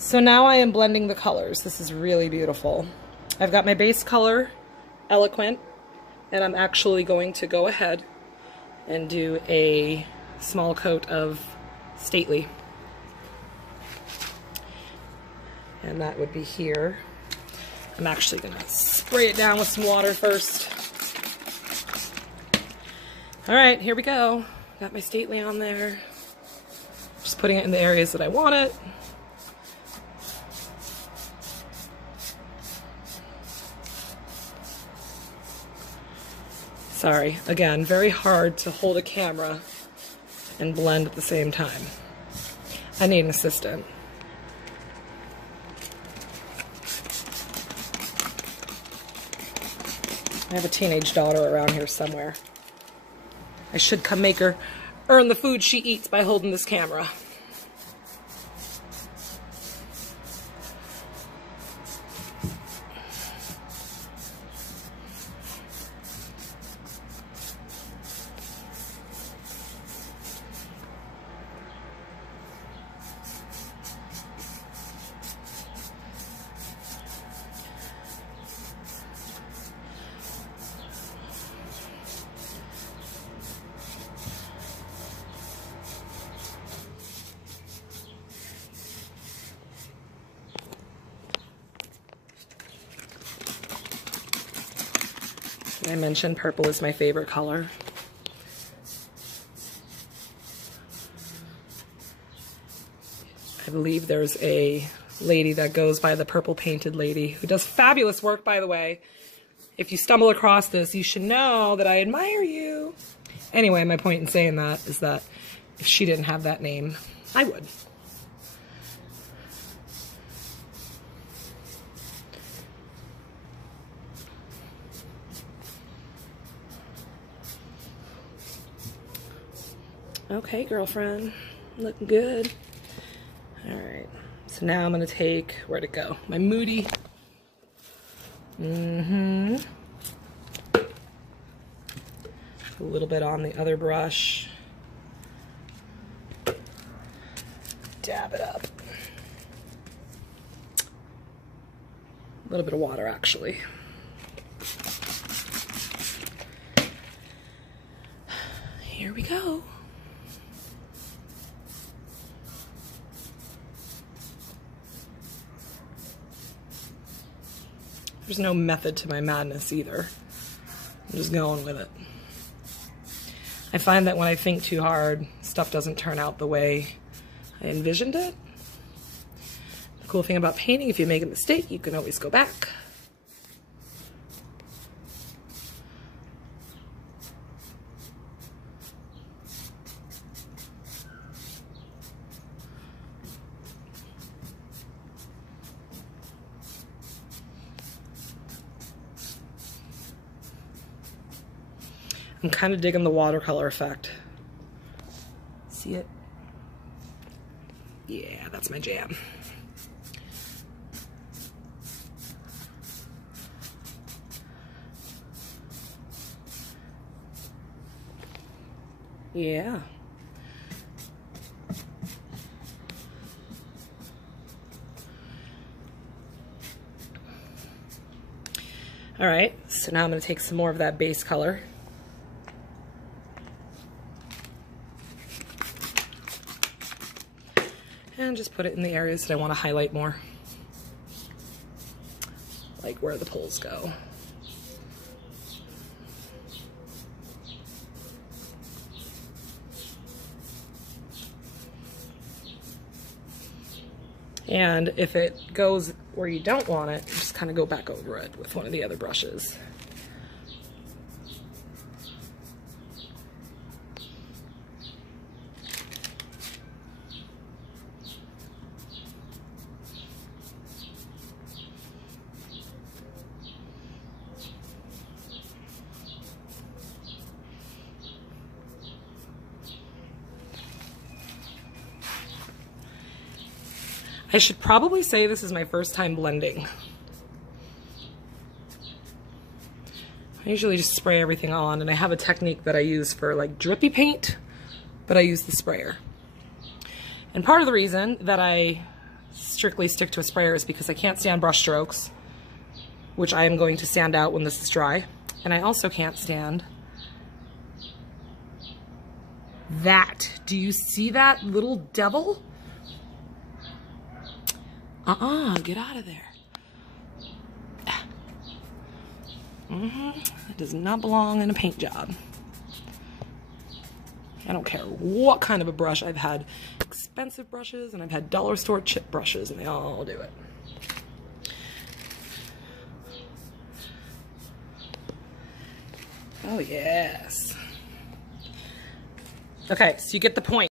So now I am blending the colors. This is really beautiful. I've got my base color, Eloquent, and I'm actually going to go ahead and do a small coat of Stately. And that would be here. I'm actually gonna spray it down with some water first. All right, here we go. Got my Stately on there. Just putting it in the areas that I want it. Sorry, again, very hard to hold a camera and blend at the same time. I need an assistant. I have a teenage daughter around here somewhere. I should come make her earn the food she eats by holding this camera. I mentioned purple is my favorite color. I believe there's a lady that goes by the Purple Painted Lady who does fabulous work, by the way. If you stumble across this, you should know that I admire you. Anyway, my point in saying that is that if she didn't have that name, I would. Okay, girlfriend, looking good. All right, so now I'm gonna take, where'd it go? My Moody. A little bit on the other brush. Dab it up. A little bit of water, actually. Here we go. There's no method to my madness either. I'm just going with it. I find that when I think too hard, stuff doesn't turn out the way I envisioned it. The cool thing about painting, if you make a mistake, you can always go back. I'm kind of digging the watercolor effect. See it? Yeah, that's my jam. Yeah. All right, so now I'm going to take some more of that base color. And just put it in the areas that I want to highlight more. Like where the poles go. And if it goes where you don't want it, just kind of go back over it with one of the other brushes. I should probably say this is my first time blending. I usually just spray everything on, and I have a technique that I use for like drippy paint, but I use the sprayer. And part of the reason that I strictly stick to a sprayer is because I can't stand brush strokes, which I am going to sand out when this is dry. And I also can't stand that. Do you see that little devil? Get out of there. It does not belong in a paint job. I don't care what kind of a brush. I've had expensive brushes and I've had dollar store chip brushes and they all do it. Oh yes. Okay, so you get the point.